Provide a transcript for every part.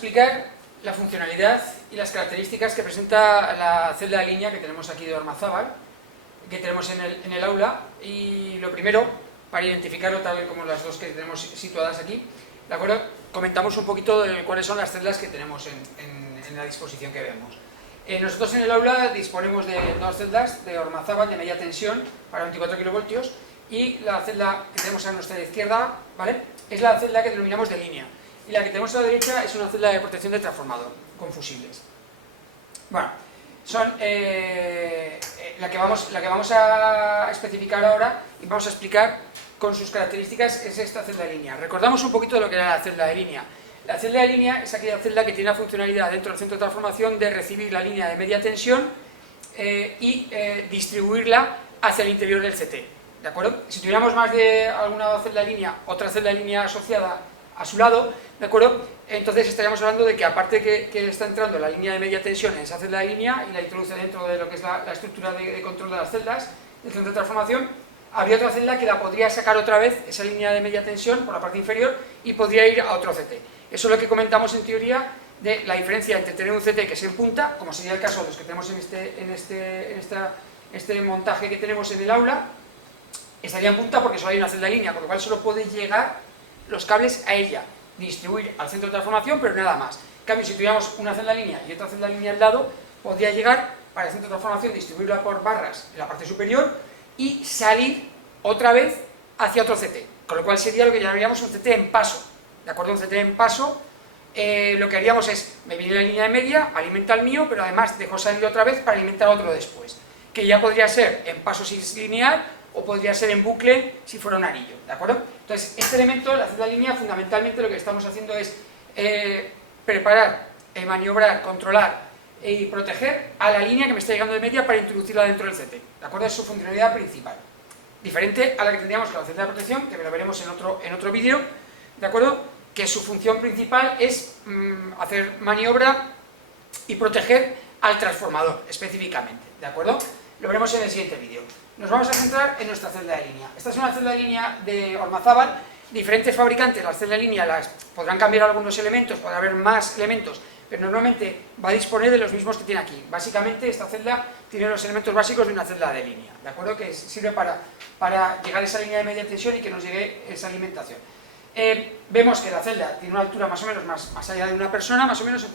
explicar la funcionalidad y las características que presenta la celda de línea que tenemos aquí de Ormazábal, que tenemos en el aula. Y lo primero, para identificarlo tal como las dos que tenemos situadas aquí, ¿de acuerdo? Comentamos un poquito de cuáles son las celdas que tenemos en la disposición que vemos. Nosotros en el aula disponemos de dos celdas de Ormazábal de media tensión para 24 kV, y la celda que tenemos a nuestra izquierda, ¿vale?, es la celda que denominamos de línea, y la que tenemos a la derecha es una celda de protección de transformador con fusibles. Bueno, son la que vamos a especificar ahora y vamos a explicar con sus características es esta celda de línea. Recordamos un poquito de lo que era la celda de línea. La celda de línea es aquella celda que tiene la funcionalidad dentro del centro de transformación de recibir la línea de media tensión y distribuirla hacia el interior del CT, ¿de acuerdo? Si tuviéramos más de alguna celda de línea, otra celda de línea asociada a su lado, ¿de acuerdo?, entonces estaríamos hablando de que aparte que está entrando la línea de media tensión en esa celda de línea y la introduce dentro de lo que es la estructura de control de las celdas del centro de transformación, habría otra celda que la podría sacar otra vez, esa línea de media tensión, por la parte inferior, y podría ir a otro CT. Eso es lo que comentamos en teoría de la diferencia entre tener un CT que es en punta, como sería el caso de los que tenemos en este montaje que tenemos en el aula. Estaría en punta porque solo hay una celda de línea, con lo cual solo pueden llegar los cables a ella, distribuir al centro de transformación, pero nada más. En cambio, si tuviéramos una celda de línea y otra celda de línea al lado, podría llegar para el centro de transformación, distribuirla por barras en la parte superior y salir otra vez hacia otro CT, con lo cual sería lo que llamaríamos un CT en paso, ¿de acuerdo? Un CT en paso, lo que haríamos es, me viene la línea de media, alimenta el mío, pero además dejo salir otra vez para alimentar otro después, que ya podría ser en paso cislineal o podría ser en bucle si fuera un anillo, ¿de acuerdo? Entonces, este elemento, la celda de línea, fundamentalmente lo que estamos haciendo es preparar, maniobrar, controlar y proteger a la línea que me está llegando de media para introducirla dentro del CT, ¿de acuerdo? Es su funcionalidad principal, diferente a la que tendríamos con la celda de protección, que lo veremos en otro vídeo, ¿de acuerdo?, que su función principal es hacer maniobra y proteger al transformador específicamente, ¿de acuerdo? Lo veremos en el siguiente vídeo. Nos vamos a centrar en nuestra celda de línea. Esta es una celda de línea de Ormazábal. Diferentes fabricantes, las celdas de línea podrán cambiar algunos elementos, podrá haber más elementos, pero normalmente va a disponer de los mismos que tiene aquí. Básicamente esta celda tiene los elementos básicos de una celda de línea, ¿de acuerdo?, que sirve para llegar a esa línea de media tensión y que nos llegue esa alimentación. Vemos que la celda tiene una altura más o menos más allá de una persona, más o menos,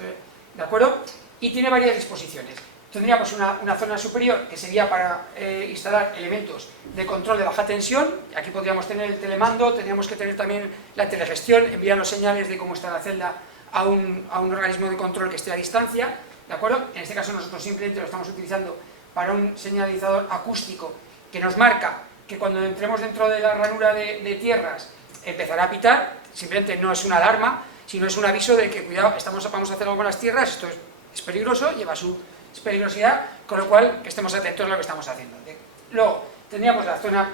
¿de acuerdo?, y tiene varias disposiciones. Tendríamos una zona superior que sería para instalar elementos de control de baja tensión. Aquí podríamos tener el telemando, tendríamos que tener también la telegestión, enviar los señales de cómo está la celda a un organismo de control que esté a distancia, ¿de acuerdo? En este caso nosotros simplemente lo estamos utilizando para un señalizador acústico que nos marca que cuando entremos dentro de la ranura de tierras empezará a pitar. Simplemente no es una alarma, sino es un aviso de que cuidado, vamos a hacer algo con las tierras, esto es peligroso, lleva su peligrosidad, con lo cual que estemos atentos a lo que estamos haciendo. Luego tendríamos la zona,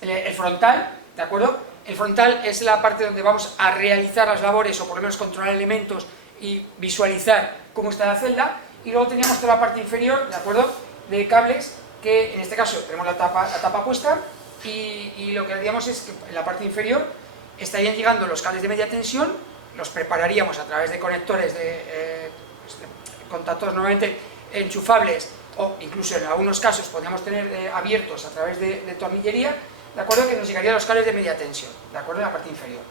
el frontal, ¿de acuerdo? El frontal es la parte donde vamos a realizar las labores, o por lo menos controlar elementos y visualizar cómo está la celda. Y luego tendríamos toda la parte inferior, ¿de acuerdo?, de cables, que en este caso tenemos la tapa puesta, y lo que haríamos es que en la parte inferior estarían llegando los cables de media tensión, los prepararíamos a través de conectores de contactos normalmente enchufables, o incluso en algunos casos podríamos tener abiertos a través de tornillería, ¿de acuerdo?, que nos llegarían los cables de media tensión, ¿de acuerdo?, en la parte inferior.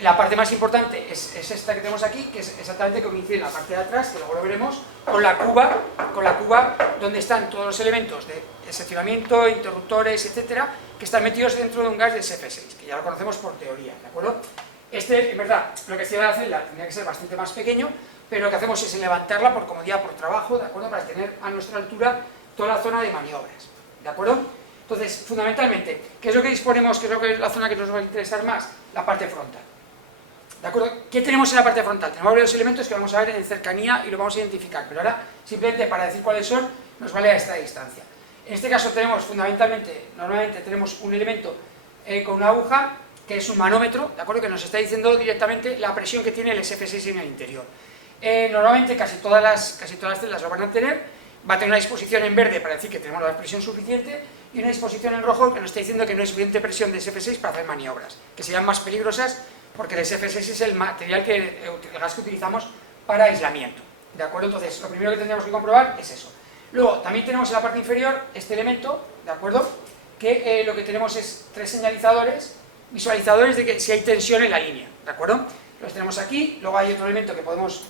La parte más importante es esta que tenemos aquí, que es exactamente que coincide en la parte de atrás, que luego lo veremos, con la cuba donde están todos los elementos de seccionamiento, interruptores, etcétera, que están metidos dentro de un gas de SF6, que ya lo conocemos por teoría, ¿de acuerdo? En verdad, lo que se va a hacer tendría que ser bastante más pequeño, pero lo que hacemos es levantarla por comodidad, por trabajo, ¿de acuerdo?, para tener a nuestra altura toda la zona de maniobras, ¿de acuerdo? Entonces, fundamentalmente, ¿qué es lo que disponemos, qué es la zona que nos va a interesar más? La parte frontal, ¿de acuerdo? ¿Qué tenemos en la parte frontal? Tenemos varios elementos que vamos a ver en cercanía y lo vamos a identificar, pero ahora, simplemente para decir cuáles son, nos vale a esta distancia. En este caso tenemos normalmente tenemos un elemento con una aguja, que es un manómetro, ¿de acuerdo?, que nos está diciendo directamente la presión que tiene el SF6 en el interior. Normalmente casi todas las celdas lo van a tener. Va a tener una disposición en verde para decir que tenemos la presión suficiente, y una disposición en rojo que nos está diciendo que no hay suficiente presión de SF6 para hacer maniobras, que serían más peligrosas porque el SFSS es el material el gas que utilizamos para aislamiento, ¿de acuerdo? Entonces, lo primero que tendríamos que comprobar es eso. Luego, también tenemos en la parte inferior este elemento, ¿de acuerdo? Que lo que tenemos es 3 señalizadores, visualizadores de que si hay tensión en la línea, ¿de acuerdo? Los tenemos aquí, luego hay otro elemento que podemos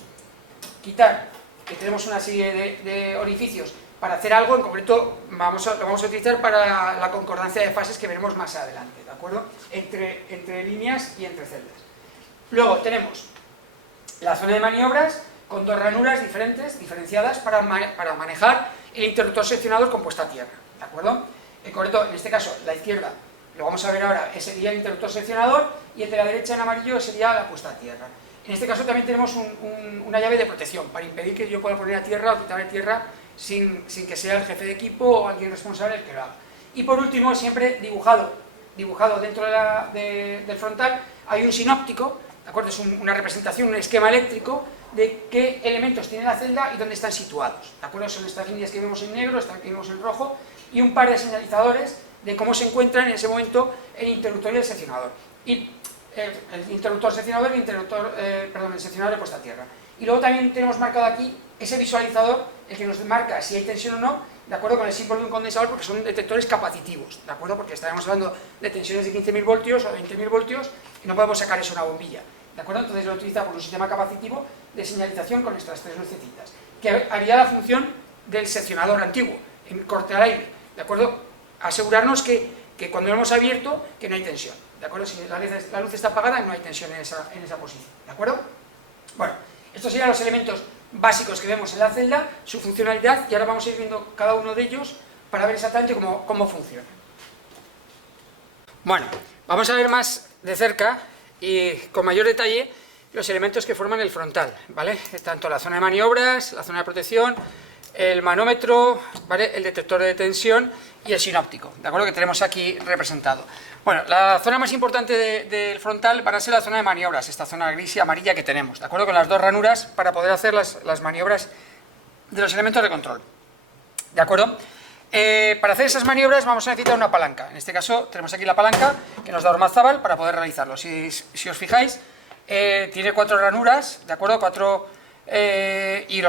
quitar, que tenemos una serie de orificios para hacer algo, en concreto lo vamos a utilizar para la concordancia de fases que veremos más adelante, ¿de acuerdo? Entre líneas y entre celdas. Luego tenemos la zona de maniobras con 2 ranuras diferenciadas para manejar el interruptor seccionador con puesta a tierra, ¿de acuerdo? En concreto, en este caso, la izquierda, lo vamos a ver ahora, sería el interruptor seccionador y el de la derecha en amarillo sería la puesta a tierra. En este caso también tenemos una llave de protección para impedir que yo pueda poner a tierra o quitar de tierra sin que sea el jefe de equipo o alguien responsable el que lo haga. Y por último, siempre dibujado dentro del frontal, hay un sinóptico, ¿de acuerdo? Es una representación, un esquema eléctrico de qué elementos tiene la celda y dónde están situados, ¿de acuerdo? Son estas líneas que vemos en negro, estas que vemos en rojo, y un par de señalizadores de cómo se encuentran en ese momento el interruptor y el seccionador. Y el interruptor seccionador y el seccionador de puesta a tierra. Y luego también tenemos marcado aquí ese visualizador, el que nos marca si hay tensión o no, de acuerdo con el símbolo de un condensador, porque son detectores capacitivos, de acuerdo, porque estaremos hablando de tensiones de 15.000 voltios o de 20.000 voltios y no podemos sacar eso a una bombilla, de acuerdo. Entonces lo utilizamos un sistema capacitivo de señalización con estas 3 lucecitas, que haría la función del seccionador antiguo, en corte al aire, de acuerdo, asegurarnos que cuando lo hemos abierto, que no hay tensión, de acuerdo, si la luz está apagada no hay tensión en esa posición, de acuerdo. Bueno, estos serían los elementos básicos que vemos en la celda, su funcionalidad, y ahora vamos a ir viendo cada uno de ellos para ver exactamente cómo funciona. Bueno, vamos a ver más de cerca y con mayor detalle los elementos que forman el frontal, ¿vale? Tanto la zona de maniobras, la zona de protección, el manómetro, ¿vale? El detector de tensión y el sinóptico, ¿de acuerdo? Que tenemos aquí representado. Bueno, la zona más importante del frontal va a ser la zona de maniobras, esta zona gris y amarilla que tenemos, ¿de acuerdo? Con las 2 ranuras para poder hacer las maniobras de los elementos de control, ¿de acuerdo? Para hacer esas maniobras vamos a necesitar una palanca. En este caso tenemos aquí la palanca que nos da Ormazábal para poder realizarlo. Si os fijáis, tiene 4 ranuras, ¿de acuerdo? Y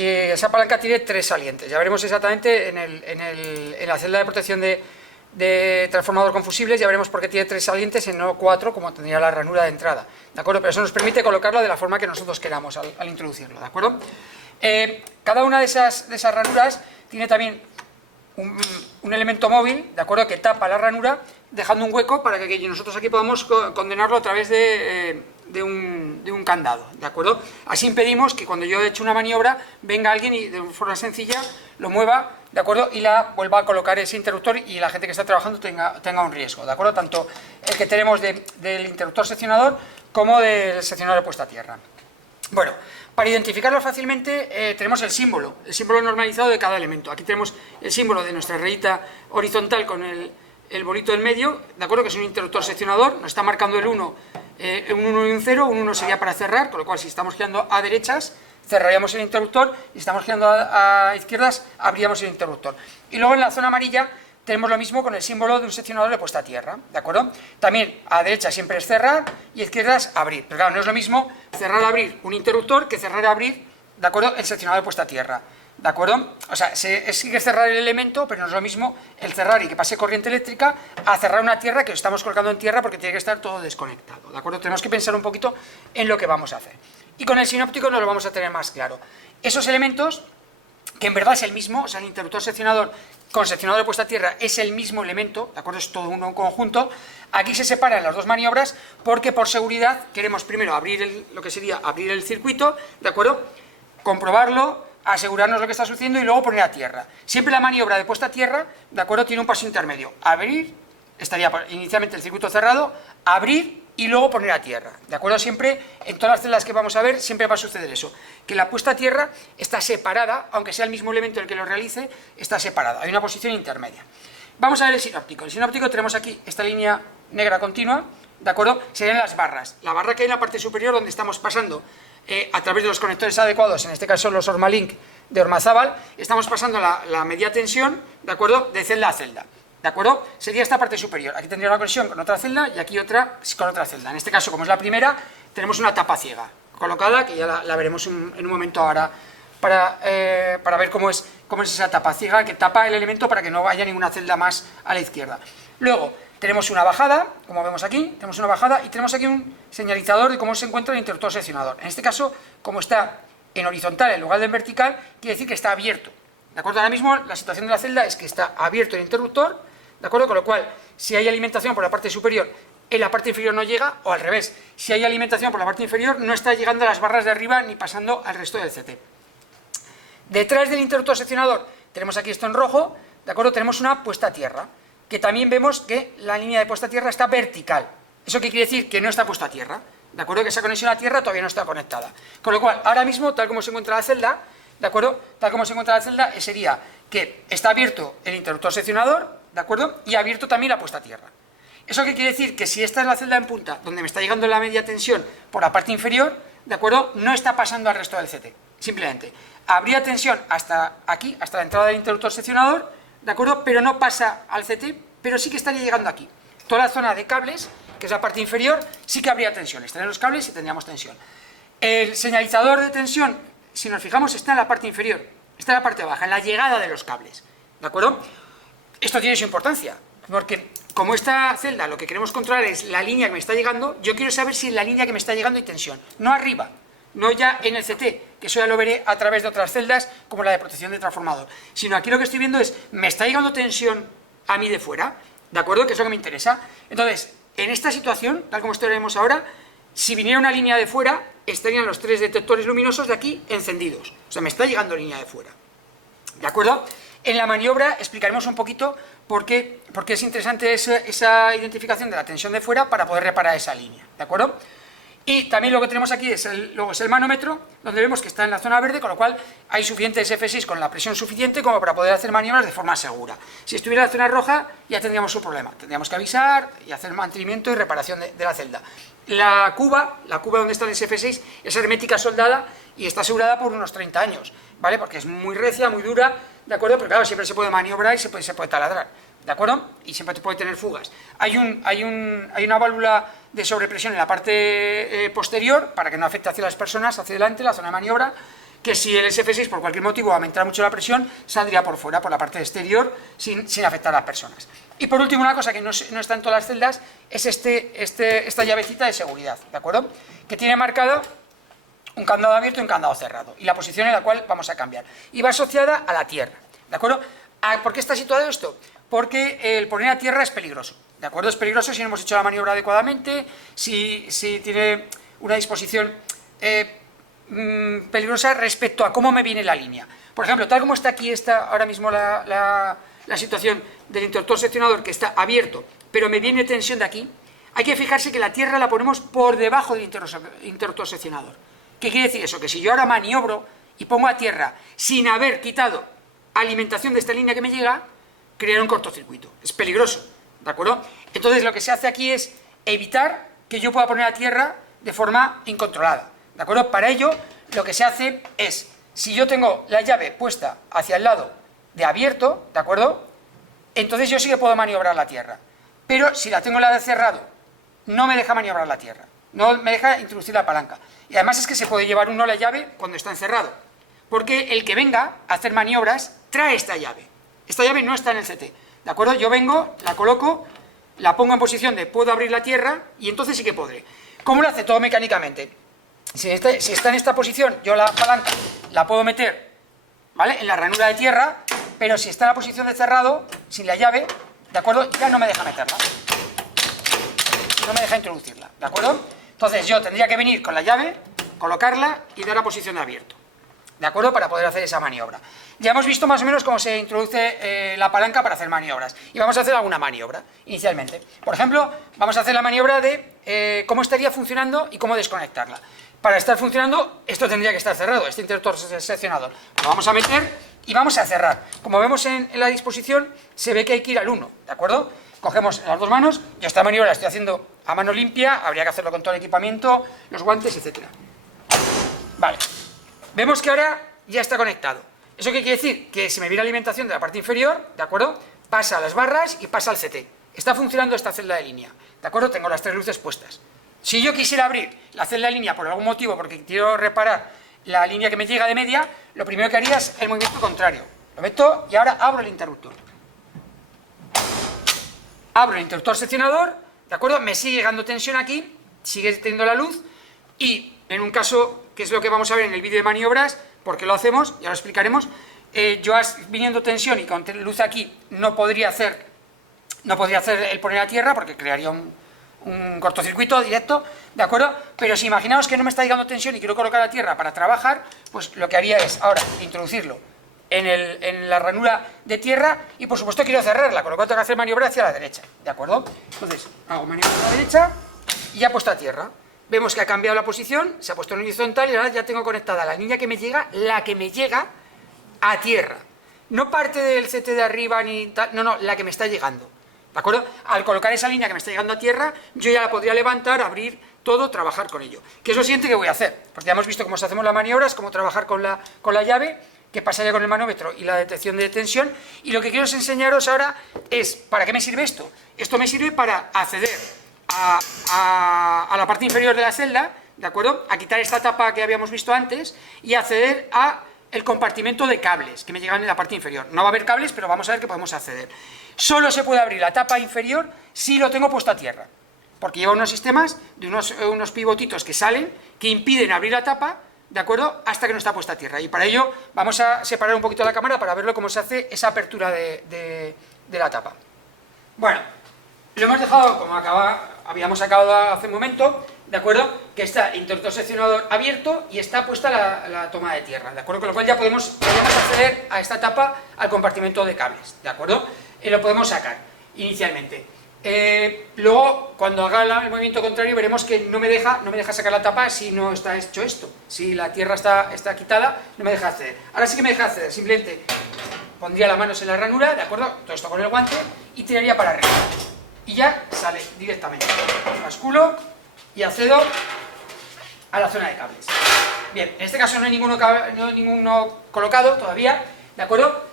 esa palanca tiene 3 salientes. Ya veremos exactamente en la celda de protección de transformador con fusibles, ya veremos por qué tiene 3 salientes y no 4 como tendría la ranura de entrada, ¿de acuerdo? Pero eso nos permite colocarlo de la forma que nosotros queramos al introducirlo, ¿de acuerdo? Cada una de esas ranuras tiene también un elemento móvil, ¿de acuerdo?, que tapa la ranura dejando un hueco para que nosotros aquí podamos condenarlo a través de un candado, ¿de acuerdo? Así impedimos que cuando yo he hecho una maniobra venga alguien y de forma sencilla lo mueva, ¿de acuerdo?, y la vuelva a colocar ese interruptor y la gente que está trabajando tenga un riesgo, ¿de acuerdo? Tanto el que tenemos del interruptor seccionador como del seccionador de puesta a tierra. Bueno, para identificarlo fácilmente tenemos el símbolo normalizado de cada elemento. Aquí tenemos el símbolo de nuestra rayita horizontal con el bolito en medio, ¿de acuerdo?, que es un interruptor seccionador, nos está marcando el 1, un 1 y un 0, un 1 sería para cerrar, con lo cual si estamos girando a derechas, cerraríamos el interruptor, y si estamos girando a izquierdas, abriríamos el interruptor. Y luego en la zona amarilla tenemos lo mismo con el símbolo de un seccionador de puesta a tierra, ¿de acuerdo? También a derecha siempre es cerrar y a izquierdas abrir, pero claro, no es lo mismo cerrar a abrir un interruptor que cerrar a abrir, ¿de acuerdo?, el seccionador de puesta a tierra, ¿de acuerdo? O sea, sigue cerrar el elemento, pero no es lo mismo el cerrar y que pase corriente eléctrica a cerrar una tierra que estamos colocando en tierra porque tiene que estar todo desconectado, ¿de acuerdo? Tenemos que pensar un poquito en lo que vamos a hacer. Y con el sinóptico nos lo vamos a tener más claro. Esos elementos, que en verdad es el mismo, o sea, el interruptor seccionador con seccionador de puesta a tierra es el mismo elemento, ¿de acuerdo? Es todo un conjunto. Aquí se separan las 2 maniobras porque por seguridad queremos primero abrir lo que sería abrir el circuito, ¿de acuerdo?, comprobarlo, asegurarnos lo que está sucediendo y luego poner a tierra. Siempre la maniobra de puesta a tierra, ¿de acuerdo?, tiene un paso intermedio. Abrir, estaría inicialmente el circuito cerrado, abrir y luego poner a tierra, ¿de acuerdo? Siempre, en todas las celdas que vamos a ver, siempre va a suceder eso, que la puesta a tierra está separada, aunque sea el mismo elemento el que lo realice, está separada, hay una posición intermedia. Vamos a ver el sinóptico. El sinóptico tenemos aquí esta línea negra continua, ¿de acuerdo? Serían las barras. La barra que hay en la parte superior donde estamos pasando a través de los conectores adecuados, en este caso los Ormalink de Ormazábal, estamos pasando la media tensión, ¿de acuerdo?, de celda a celda, ¿de acuerdo? Sería esta parte superior. Aquí tendría una conexión con otra celda y aquí otra con otra celda. En este caso, como es la primera, tenemos una tapa ciega colocada, que ya la veremos en un momento ahora, para ver cómo es esa tapa ciega que tapa el elemento para que no vaya ninguna celda más a la izquierda. Luego tenemos una bajada, como vemos aquí, tenemos una bajada y tenemos aquí un señalizador de cómo se encuentra el interruptor seccionador. En este caso, como está en horizontal en lugar de en vertical, quiere decir que está abierto. ¿De acuerdo? Ahora mismo la situación de la celda es que está abierto el interruptor, ¿de acuerdo? Con lo cual, si hay alimentación por la parte superior, en la parte inferior no llega, o al revés, si hay alimentación por la parte inferior, no está llegando a las barras de arriba ni pasando al resto del CT. Detrás del interruptor seccionador, tenemos aquí esto en rojo, ¿de acuerdo? Tenemos una puesta a tierra, que también vemos que la línea de puesta a tierra está vertical. ¿Eso qué quiere decir? Que no está puesta a tierra, ¿de acuerdo? Que esa conexión a tierra todavía no está conectada. Con lo cual, ahora mismo, tal como se encuentra la celda, ¿de acuerdo? Tal como se encuentra la celda, sería que está abierto el interruptor seccionador, ¿de acuerdo? Y abierto también la puesta a tierra. ¿Eso qué quiere decir? Que si esta es la celda en punta, donde me está llegando la media tensión por la parte inferior, ¿de acuerdo? No está pasando al resto del CT, simplemente. Habría tensión hasta aquí, hasta la entrada del interruptor seccionador, ¿de acuerdo? Pero no pasa al CT, pero sí que estaría llegando aquí. Toda la zona de cables, que es la parte inferior, sí que habría tensión. Estarían los cables y tendríamos tensión. El señalizador de tensión, si nos fijamos, está en la parte inferior, está en la parte baja, en la llegada de los cables, ¿de acuerdo? Esto tiene su importancia, porque como esta celda lo que queremos controlar es la línea que me está llegando, yo quiero saber si en la línea que me está llegando hay tensión, no arriba, no ya en el CT, que eso ya lo veré a través de otras celdas, como la de protección de transformador, sino aquí lo que estoy viendo es, ¿me está llegando tensión a mí de fuera? ¿De acuerdo? Que es lo que me interesa. Entonces, en esta situación, tal como estaremos ahora, si viniera una línea de fuera, estarían los 3 detectores luminosos de aquí encendidos. O sea, me está llegando línea de fuera. ¿De acuerdo? En la maniobra explicaremos un poquito por qué es interesante esa identificación de la tensión de fuera para poder reparar esa línea. ¿De acuerdo? Y también lo que tenemos aquí es el manómetro, donde vemos que está en la zona verde, con lo cual hay suficientes F6 con la presión suficiente como para poder hacer maniobras de forma segura. Si estuviera en la zona roja, ya tendríamos un problema. Tendríamos que avisar y hacer mantenimiento y reparación de la celda. La cuba donde está el F6, es hermética soldada y está asegurada por unos 30 años, ¿vale? Porque es muy recia, muy dura, ¿de acuerdo? Pero claro, siempre se puede maniobrar y se puede taladrar, ¿de acuerdo? Y siempre puede tener fugas. Hay una válvula de sobrepresión en la parte posterior para que no afecte hacia las personas, hacia adelante, la zona de maniobra, que si el SF6 por cualquier motivo aumentara mucho la presión, saldría por fuera, por la parte exterior, sin afectar a las personas. Y por último, una cosa que no está en todas las celdas, es esta llavecita de seguridad, ¿de acuerdo? Que tiene marcado un candado abierto y un candado cerrado, y la posición en la cual vamos a cambiar. Y va asociada a la tierra, ¿de acuerdo? ¿Por qué está situado esto? Porque el poner a tierra es peligroso, ¿de acuerdo? Es peligroso si no hemos hecho la maniobra adecuadamente, si tiene una disposición peligrosa respecto a cómo me viene la línea. Por ejemplo, tal como está aquí ahora mismo la situación del interruptor seccionador, que está abierto, pero me viene tensión de aquí, hay que fijarse que la tierra la ponemos por debajo del interruptor seccionador. ¿Qué quiere decir eso? Que si yo ahora maniobro y pongo a tierra sin haber quitado alimentación de esta línea que me llega, crear un cortocircuito. Es peligroso, ¿de acuerdo? Entonces lo que se hace aquí es evitar que yo pueda poner a tierra de forma incontrolada, ¿de acuerdo? Para ello, lo que se hace es, si yo tengo la llave puesta hacia el lado de abierto, ¿de acuerdo? Entonces yo sí que puedo maniobrar la tierra. Pero si la tengo la de cerrado, no me deja maniobrar la tierra. No me deja introducir la palanca. Y además es que se puede llevar uno la llave cuando está encerrado. Porque el que venga a hacer maniobras trae esta llave. Esta llave no está en el CT, ¿de acuerdo? Yo vengo, la coloco, la pongo en posición de puedo abrir la tierra y entonces sí que podré. ¿Cómo lo hace? Todo mecánicamente. Si está en esta posición, yo la palanca la puedo meter, ¿vale?, en la ranura de tierra, pero si está en la posición de cerrado, sin la llave, ¿de acuerdo?, ya no me deja meterla. No me deja introducirla, ¿de acuerdo? Entonces yo tendría que venir con la llave, colocarla y dar a posición de abierto, ¿de acuerdo?, para poder hacer esa maniobra. Ya hemos visto más o menos cómo se introduce la palanca para hacer maniobras. Y vamos a hacer alguna maniobra, inicialmente. Por ejemplo, vamos a hacer la maniobra de cómo estaría funcionando y cómo desconectarla. Para estar funcionando, esto tendría que estar cerrado, este interruptor seccionador. Lo vamos a meter y vamos a cerrar. Como vemos en la disposición, se ve que hay que ir al 1, ¿de acuerdo? Cogemos las dos manos, yo esta maniobra la estoy haciendo a mano limpia, habría que hacerlo con todo el equipamiento, los guantes, etc. Vale, vemos que ahora ya está conectado. ¿Eso qué quiere decir? Que se me viene alimentación de la parte inferior, ¿de acuerdo? pasa a las barras y pasa al CT. Está funcionando esta celda de línea, ¿de acuerdo? Tengo las 3 luces puestas. Si yo quisiera abrir la celda de línea por algún motivo, porque quiero reparar la línea que me llega de media, lo primero que haría es el movimiento contrario. Lo meto y ahora abro el interruptor. Abro el interruptor seccionador, ¿de acuerdo? Me sigue llegando tensión aquí, sigue teniendo la luz, y en un caso, que es lo que vamos a ver en el vídeo de maniobras, porque lo hacemos, ya lo explicaremos, yo viniendo tensión y con luz aquí no podría hacer el poner a tierra porque crearía un cortocircuito directo, ¿de acuerdo? Pero si imaginaos que no me está llegando tensión y quiero colocar a tierra para trabajar, pues lo que haría es ahora introducirlo en la ranura de tierra y por supuesto quiero cerrarla, con lo cual tengo que hacer maniobra hacia la derecha, ¿de acuerdo? Entonces hago maniobra hacia la derecha y ya he puesto a tierra. Vemos que ha cambiado la posición, se ha puesto en horizontal y ahora ya tengo conectada la línea que me llega, la que me llega a tierra. No parte del CT de arriba ni tal, no, la que me está llegando, ¿de acuerdo? Al colocar esa línea que me está llegando a tierra, yo ya la podría levantar, abrir todo, trabajar con ello. ¿Qué es lo siguiente que voy a hacer? Porque ya hemos visto cómo hacemos las maniobras, cómo trabajar con la llave, qué pasaría con el manómetro y la detección de tensión, y lo que quiero enseñaros ahora es, ¿para qué me sirve esto? Esto me sirve para acceder a la parte inferior de la celda, ¿de acuerdo? A quitar esta tapa que habíamos visto antes y acceder a el compartimento de cables que me llegan en la parte inferior. No va a haber cables, pero vamos a ver que podemos acceder. Solo se puede abrir la tapa inferior si lo tengo puesto a tierra, porque lleva unos sistemas de unos pivotitos que salen, que impiden abrir la tapa, ¿de acuerdo?, hasta que no está puesta a tierra. Y para ello vamos a separar un poquito la cámara para verlo cómo se hace esa apertura de la tapa. Bueno, lo hemos dejado como habíamos acabado hace un momento, ¿de acuerdo?, que está el interruptor seccionador abierto y está puesta la toma de tierra, ¿de acuerdo?, con lo cual ya podemos acceder a esta tapa, al compartimento de cables, ¿de acuerdo?, y lo podemos sacar inicialmente. Luego, cuando haga el movimiento contrario, veremos que no me deja sacar la tapa si no está hecho esto. Si la tierra está quitada, no me deja acceder. Ahora sí que me deja acceder, simplemente pondría las manos en la ranura, ¿de acuerdo?, todo esto con el guante, y tiraría para arriba. Y ya sale directamente. Basculo y accedo a la zona de cables. Bien, en este caso no hay ninguno colocado todavía, ¿de acuerdo?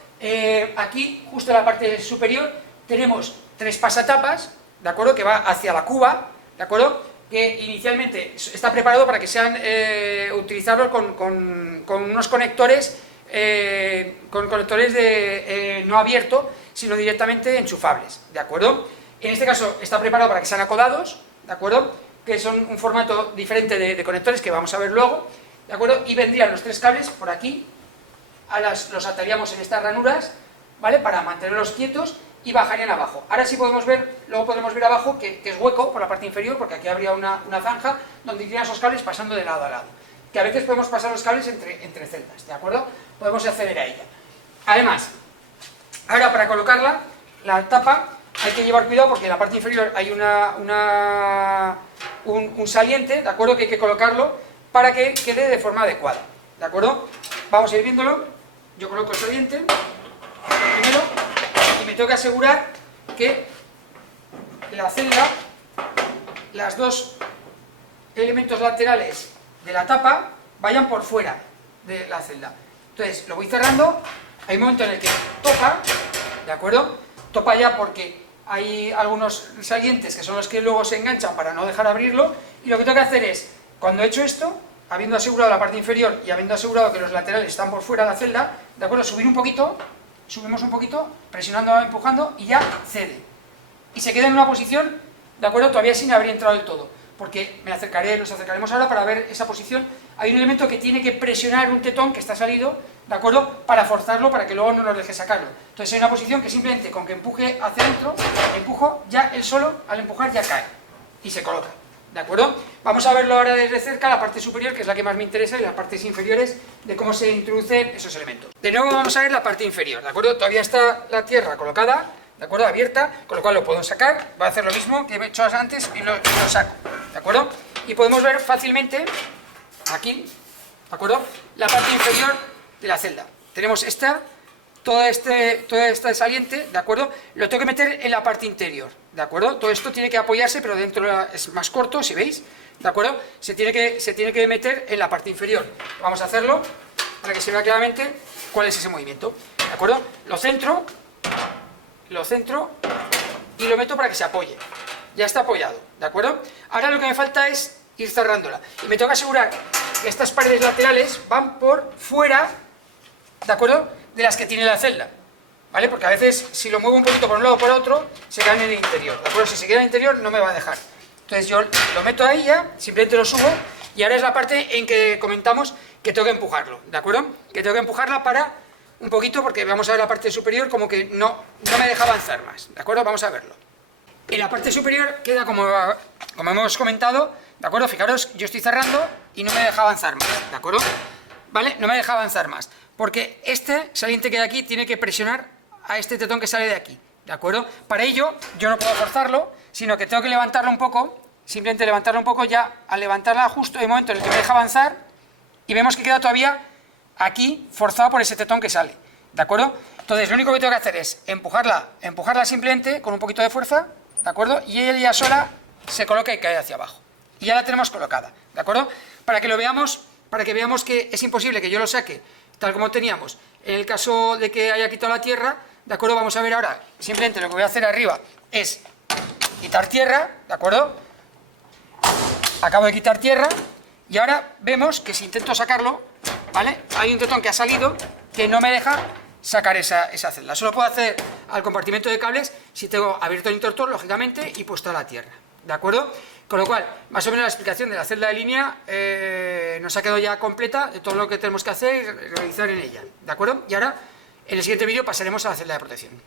Aquí, justo en la parte superior, tenemos 3 pasatapas, ¿de acuerdo?, que va hacia la cuba, ¿de acuerdo?, que inicialmente está preparado para que sean utilizados con unos conectores, no abierto, sino directamente enchufables, ¿de acuerdo? En este caso está preparado para que sean acodados, ¿de acuerdo?, que son un formato diferente de conectores que vamos a ver luego, ¿de acuerdo?, y vendrían los 3 cables por aquí, los ataríamos en estas ranuras, ¿vale?, para mantenerlos quietos, y bajarían abajo. Ahora sí luego podremos ver abajo que es hueco por la parte inferior, porque aquí habría una zanja donde irían esos cables pasando de lado a lado, que a veces podemos pasar los cables entre celdas, ¿de acuerdo?, podemos acceder a ella. Además, ahora para colocarla, la tapa, hay que llevar cuidado porque en la parte inferior hay un saliente, ¿de acuerdo?, que hay que colocarlo para que quede de forma adecuada, ¿de acuerdo? Vamos a ir viéndolo. Yo coloco el saliente primero y me tengo que asegurar que la celda, los 2 elementos laterales de la tapa vayan por fuera de la celda. Entonces lo voy cerrando, hay un momento en el que topa, ¿de acuerdo?, topa ya porque hay algunos salientes que son los que luego se enganchan para no dejar abrirlo, y lo que tengo que hacer es, cuando he hecho esto, habiendo asegurado la parte inferior y habiendo asegurado que los laterales están por fuera de la celda, ¿de acuerdo?, subimos un poquito, presionando, empujando, y ya cede. Y se queda en una posición, ¿de acuerdo?, todavía sin haber entrado del todo, porque nos acercaremos ahora para ver esa posición. Hay un elemento que tiene que presionar un tetón que está salido, ¿de acuerdo?, para forzarlo, para que luego no nos deje sacarlo. Entonces hay una posición que simplemente con que empuje hacia adentro, empujo, ya él solo, al empujar ya cae, y se coloca, ¿de acuerdo? Vamos a verlo ahora desde cerca, la parte superior, que es la que más me interesa, y las partes inferiores, de cómo se introducen esos elementos. De nuevo vamos a ver la parte inferior, ¿de acuerdo? Todavía está la tierra colocada, ¿de acuerdo?, abierta, con lo cual lo puedo sacar, voy a hacer lo mismo que he hecho antes y lo saco, ¿de acuerdo? Y podemos ver fácilmente, aquí, ¿de acuerdo?, la parte inferior de la celda. Tenemos todo este saliente, ¿de acuerdo?, lo tengo que meter en la parte interior, ¿de acuerdo? Todo esto tiene que apoyarse, pero dentro es más corto, si veis, ¿de acuerdo? Se tiene que meter en la parte inferior. Vamos a hacerlo para que se vea claramente cuál es ese movimiento, ¿de acuerdo? Lo centro, lo centro y lo meto para que se apoye. Ya está apoyado, ¿de acuerdo? Ahora lo que me falta es ir cerrándola. Y me tengo que asegurar que estas paredes laterales van por fuera, ¿de acuerdo?, de las que tiene la celda, ¿vale? Porque a veces, si lo muevo un poquito por un lado o por otro, se queda en el interior, ¿de acuerdo? Si se queda en el interior, no me va a dejar. Entonces yo lo meto ahí ya, simplemente lo subo, y ahora es la parte en que comentamos que tengo que empujarlo, ¿de acuerdo? Que tengo que empujarla para un poquito, porque vamos a ver la parte superior como que no me deja avanzar más, ¿de acuerdo? Vamos a verlo. En la parte superior queda como hemos comentado, ¿de acuerdo? Fijaros, yo estoy cerrando y no me deja avanzar más, ¿de acuerdo? ¿Vale? No me deja avanzar más, porque este saliente que hay aquí tiene que presionar a este tetón que sale de aquí, ¿de acuerdo? Para ello, yo no puedo forzarlo, sino que tengo que levantarlo un poco, simplemente levantarlo un poco. Ya al levantarla justo hay un momento en el que me deja avanzar y vemos que queda todavía aquí forzado por ese tetón que sale, ¿de acuerdo? Entonces lo único que tengo que hacer es empujarla simplemente con un poquito de fuerza, ¿de acuerdo? Y ella sola se coloca y cae hacia abajo. Y ya la tenemos colocada, ¿de acuerdo? Para que lo veamos, para que veamos que es imposible que yo lo saque tal como teníamos en el caso de que haya quitado la tierra, ¿de acuerdo? Vamos a ver ahora, simplemente lo que voy a hacer arriba es quitar tierra, ¿de acuerdo? Acabo de quitar tierra y ahora vemos que si intento sacarlo, ¿vale? Hay un tetón que ha salido que no me deja sacar esa celda. Solo puedo hacer al compartimento de cables si tengo abierto el interruptor, lógicamente, y puesta la tierra, ¿de acuerdo? Con lo cual, más o menos la explicación de la celda de línea nos ha quedado ya completa de todo lo que tenemos que hacer y realizar en ella, ¿de acuerdo? Y ahora, en el siguiente vídeo pasaremos a la celda de protección.